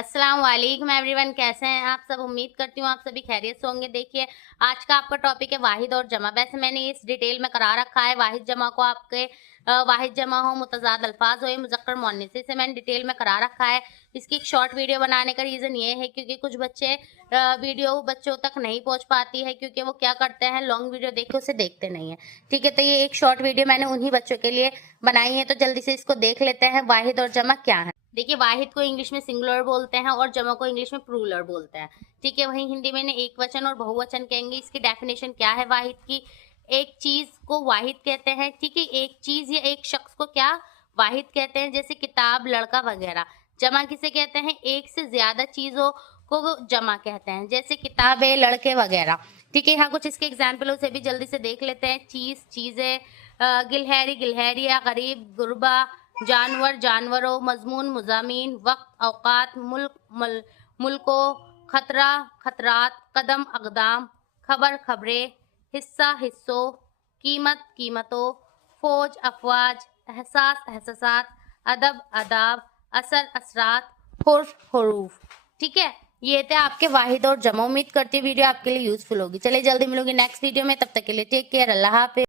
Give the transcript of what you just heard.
अस्सलाम वालेकुम एवरीवन, कैसे हैं आप सब। उम्मीद करती हूँ आप सभी खैरियत से होंगे। देखिए, आज का आपका टॉपिक है वाहिद और जमा। वैसे मैंने इस डिटेल में करा रखा है वाहिद जमा को आपके वाहिद जमा हो, मुतज़ाद अल्फाज हो या मुज़क्कर मुअन्नस, इसे मैंने डिटेल में करा रखा है। इसकी एक शॉर्ट वीडियो बनाने का रीज़न ये है क्योंकि कुछ बच्चे वीडियो बच्चों तक नहीं पहुँच पाती है क्योंकि वो क्या करते हैं, लॉन्ग वीडियो देख के उसे देखते नहीं है। ठीक है, तो ये एक शॉर्ट वीडियो मैंने उन्हीं बच्चों के लिए बनाई है, तो जल्दी से इसको देख लेते हैं। वाहिद और जमा क्या है। देखिए, वाहिद को इंग्लिश में सिंगुलर बोलते हैं और जमा को इंग्लिश में प्लूरल बोलते हैं। ठीक है, वहीं हिंदी में एक वचन और बहुवचन कहेंगे। इसकी डेफिनेशन क्या है वाहिद की, एक चीज को वाहिद कहते हैं। ठीक है, एक चीज या एक शख्स को क्या वाहिद कहते हैं, जैसे किताब, लड़का वगैरह। जमा किसे कहते हैं, एक से ज्यादा चीजों को जमा कहते हैं, जैसे किताबें, लड़के वगैरह। ठीक है, यहाँ कुछ इसके एग्जाम्पल से भी जल्दी से देख लेते हैं। चीज, चीजें, गिलहरी, गिलहरिया, गरीब, गुरबा, जानवर, जानवरों, मजमून, मुजामीन, वक्त, औकात, मुल्क, मुल्कों, खतरा, खतरात, कदम, अकदाम, खबर, खबरें, हिस्सा, हिस्सों, कीमत, कीमतों, फौज, अफवाज, एहसास, एहसासात, अदब, अदाब, असर, असरात, हुर्फ, हुरूफ। ठीक है, ये थे आपके वाहिद और जमा। उम्मीद करती हूँ वीडियो आपके लिए यूजफुल होगी। चलिए जल्दी मिलूंगी नेक्स्ट वीडियो में, तब तक के लिए टेक केयर, अल्लाह हाफिज।